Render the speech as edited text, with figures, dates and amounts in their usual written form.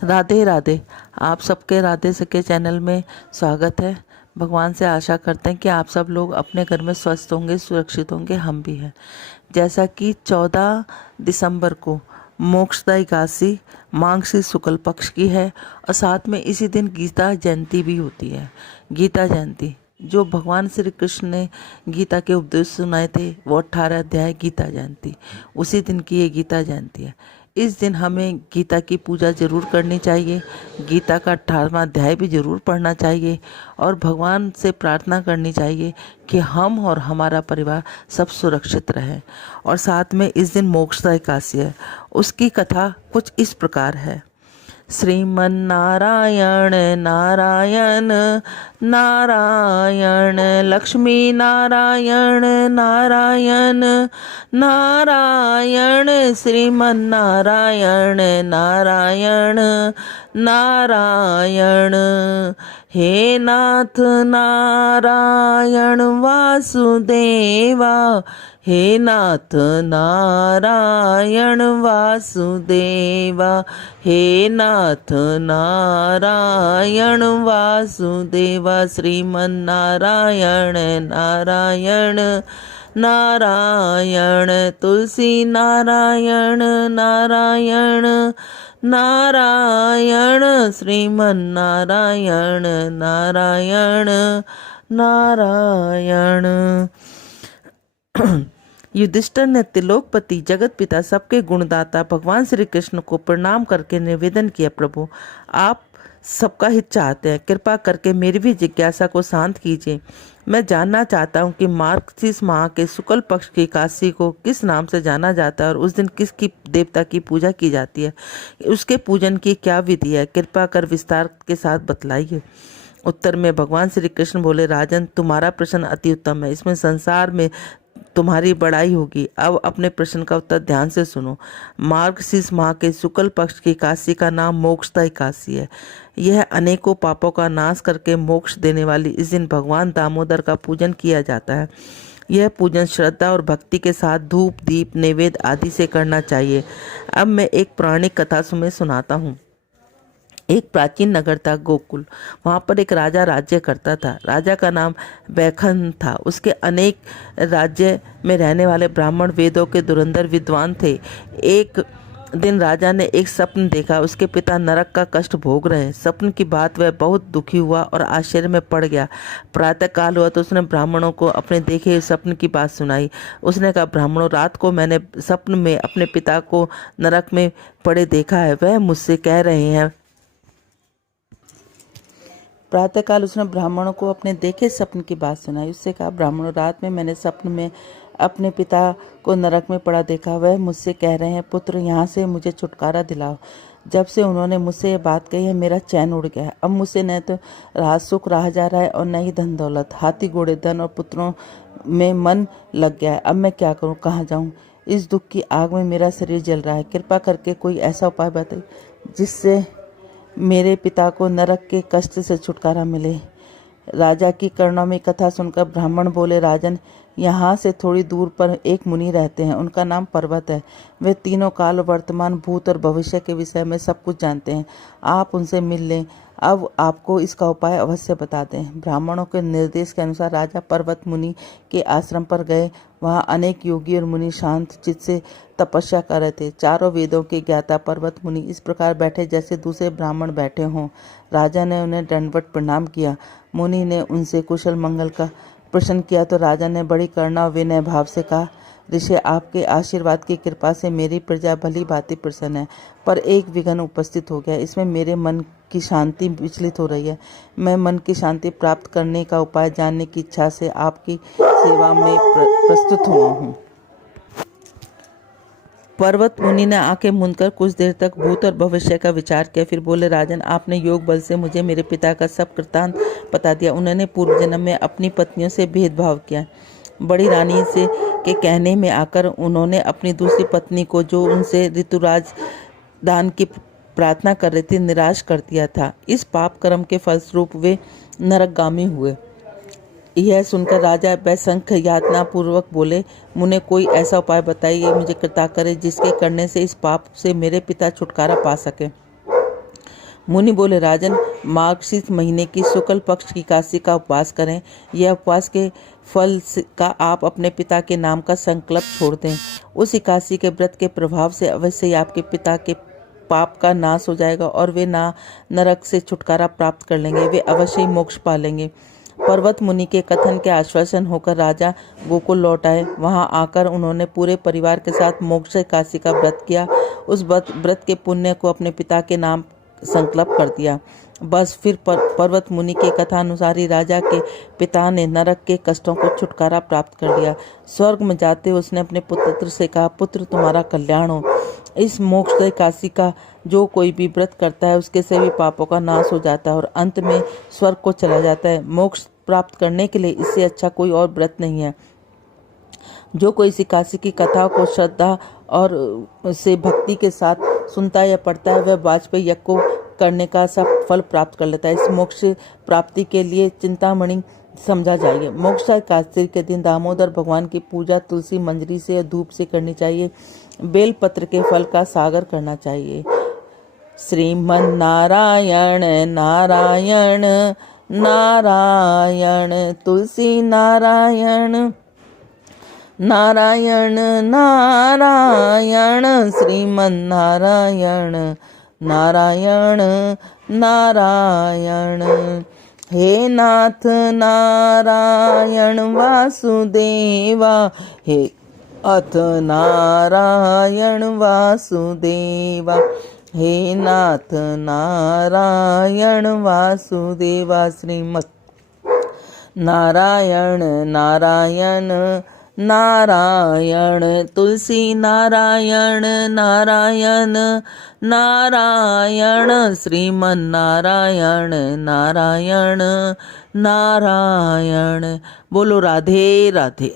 राधे राधे। आप सबके राधे सके चैनल में स्वागत है। भगवान से आशा करते हैं कि आप सब लोग अपने घर में स्वस्थ होंगे, सुरक्षित होंगे, हम भी हैं। जैसा कि 14 दिसंबर को मोक्षदा एकादशी मार्गशीर्ष शुक्ल पक्ष की है और साथ में इसी दिन गीता जयंती भी होती है। गीता जयंती जो भगवान श्री कृष्ण ने गीता के उपदेश सुनाए थे, वो 18 अध्याय गीता जयंती, उसी दिन की ये गीता जयंती है। इस दिन हमें गीता की पूजा जरूर करनी चाहिए, गीता का 18वां अध्याय भी जरूर पढ़ना चाहिए और भगवान से प्रार्थना करनी चाहिए कि हम और हमारा परिवार सब सुरक्षित रहे। और साथ में इस दिन मोक्षदा एकादशी है। उसकी कथा कुछ इस प्रकार है। श्रीमन नारायण नारायण नारायण, लक्ष्मी नारायण नारायण नारायण, श्रीमन नारायण नारायण नारायण। हे नाथ नारायण वासुदेवा, हे नाथ नारायण वासुदेवा, हे नाथ नारायण वासुदेवा, श्रीमन नारायण नारायण नारायण, तुलसी नारायण नारायण नारायण, श्रीमन नारायण नारायण नारायण। युधिष्ठिर ने त्रिलोकपति जगत पिता सबके गुणदाता भगवान श्री कृष्ण को प्रणाम करके निवेदन किया, प्रभु आप सबका हित चाहते हैं, कृपा करके मेरी भी जिज्ञासा को शांत कीजिए। मैं जानना चाहता हूँ कि मार्गशीर्ष माह के शुक्ल पक्ष की एकादशी को किस नाम से जाना जाता है और उस दिन किसकी देवता की पूजा की जाती है, उसके पूजन की क्या विधि है, कृपा कर विस्तार के साथ बतलाइए। उत्तर में भगवान श्री कृष्ण बोले, राजन तुम्हारा प्रश्न अति उत्तम है, इसमें संसार में तुम्हारी बड़ाई होगी। अब अपने प्रश्न का उत्तर ध्यान से सुनो। मार्गशीर्ष माह के शुक्ल पक्ष की एकादशी का नाम मोक्षदा एकादशी है। यह अनेकों पापों का नाश करके मोक्ष देने वाली इस दिन भगवान दामोदर का पूजन किया जाता है। यह पूजन श्रद्धा और भक्ति के साथ धूप दीप नैवेद्य आदि से करना चाहिए। अब मैं एक पौराणिक कथा तुम्हें सुनाता हूँ। एक प्राचीन नगर था गोकुल। वहाँ पर एक राजा राज्य करता था। राजा का नाम बैखन था। उसके अनेक राज्य में रहने वाले ब्राह्मण वेदों के धुरंधर विद्वान थे। एक दिन राजा ने एक स्वप्न देखा। उसके पिता नरक का कष्ट भोग रहे। स्वप्न की बात वह बहुत दुखी हुआ और आश्चर्य में पड़ गया। प्रातः काल हुआ तो उसने ब्राह्मणों को अपने देखे स्वप्न की बात सुनाई। उसने कहा, ब्राह्मणों, रात को मैंने स्वप्न में अपने पिता को नरक में पड़े देखा है। वह मुझसे कह रहे हैं। प्रातःकाल उसने ब्राह्मणों को अपने देखे स्वप्न की बात सुनाई। उससे कहा, ब्राह्मणों, रात में मैंने स्वप्न में अपने पिता को नरक में पड़ा देखा। वह मुझसे कह रहे हैं, पुत्र, यहाँ से मुझे छुटकारा दिलाओ। जब से उन्होंने मुझसे ये बात कही है, मेरा चैन उड़ गया है। अब मुझसे न तो राज सुख रहा जा रहा है और न ही धन दौलत। हाथी घोड़े धन और पुत्रों में मन लग गया है। अब मैं क्या करूँ, कहाँ जाऊँ? इस दुख की आग में मेरा शरीर जल रहा है। कृपा करके कोई ऐसा उपाय बताइए जिससे मेरे पिता को नरक के कष्ट से छुटकारा मिले। राजा की करुणामयी कथा सुनकर ब्राह्मण बोले, राजन, यहाँ से थोड़ी दूर पर एक मुनि रहते हैं। उनका नाम पर्वत है। वे तीनों काल, वर्तमान, भूत और भविष्य के विषय में सब कुछ जानते हैं। आप उनसे मिल लें। अब आपको इसका उपाय अवश्य बता दें। ब्राह्मणों के निर्देश के अनुसार राजा पर्वत मुनि के आश्रम पर गए। वहाँ अनेक योगी और मुनि शांत चित्त से तपस्या कर रहे थे। चारों वेदों के ज्ञाता पर्वत मुनि इस प्रकार बैठे जैसे दूसरे ब्राह्मण बैठे हों। राजा ने उन्हें दंडवत प्रणाम किया। मुनि ने उनसे कुशल मंगल का प्रश्न किया तो राजा ने बड़ी करुणा और विनय भाव से कहा, ऋषि, आपके आशीर्वाद की कृपा से मेरी प्रजा भली भांति प्रसन्न है, पर एक विघ्न उपस्थित हो गया। इसमें मेरे मन की शांति विचलित हो रही है। मैं मन की शांति प्राप्त करने का उपाय जानने की इच्छा से आपकी सेवा में प्रस्तुत हुआ हूँ। पर्वत मुनि ने आंखें मूंदकर कुछ देर तक भूत और भविष्य का विचार किया। फिर बोले, राजन, आपने योग बल से मुझे मेरे पिता का सब वृत्तांत बता दिया। उन्होंने पूर्व जन्म में अपनी पत्नियों से भेदभाव किया। बड़ी रानी से के कहने में आकर उन्होंने अपनी दूसरी पत्नी को, जो उनसे ऋतुराज दान की प्रार्थना कर रही थी, निराश कर दिया था। इस पाप कर्म के फलस्वरूप वे नरकगामी हुए। यह सुनकर राजा बेसंख यातना पूर्वक बोले, मुझे कोई ऐसा उपाय बताइए, मुझे कृपा करे, जिसके करने से इस पाप से मेरे पिता छुटकारा पा सके। मुनि बोले, राजन, मार्गशीर्ष महीने की शुक्ल पक्ष की एकादशी का उपवास करें। यह उपवास के फल का आप अपने पिता के नाम का संकल्प छोड़ दें। उस एकादशी के व्रत के प्रभाव से अवश्य ही आपके पिता के पाप का नाश हो जाएगा और वे नरक से छुटकारा प्राप्त कर लेंगे। वे अवश्य ही मोक्ष पा लेंगे। पर्वत मुनि के कथन के आश्वासन होकर राजा गोकुल लौट आए। वहां आकर उन्होंने पूरे परिवार के साथ मोक्ष एकादशी का व्रत किया। उस व्रत के पुण्य को अपने पिता के नाम संकल्प कर दिया। बस फिर पर्वत मुनि के कथा अनुसार ही राजा के पिता ने नरक के कष्टों को छुटकारा प्राप्त कर लिया। स्वर्ग में जाते उसने अपने पुत्र से कहा, पुत्र, तुम्हारा कल्याण हो। इस मोक्ष एकादशी का जो कोई भी व्रत करता है उसके सभी पापों का नाश हो जाता है और अंत में स्वर्ग को चला जाता है। मोक्ष प्राप्त करने के लिए इससे अच्छा कोई और व्रत नहीं है। जो कोई इस एकादशी की कथा को श्रद्धा और से भक्ति के साथ सुनता या पढ़ता है वह वाजपेयी यज्ञ को करने का सब फल प्राप्त कर लेता है। इस मोक्ष प्राप्ति के लिए चिंतामणि समझा जाइए। मोक्ष एकादशी के दिन दामोदर भगवान की पूजा तुलसी मंजरी से या धूप से करनी चाहिए। बेल पत्र के फल का सागर करना चाहिए। श्रीमन नारायण नारायण नारायण तुलसी नारायण नारायण नारायण श्रीमन नारायण नारायण नारायण। हे नाथ नारायण वासुदेवा, हे अथ नारायण वासुदेवा, हे नाथ नारायण वासुदेवा। श्रीमत् नारायण नारायण नारायण तुलसी नारायण नारायण नारायण श्रीमन नारायण नारायण नारायण। बोलो राधे राधे।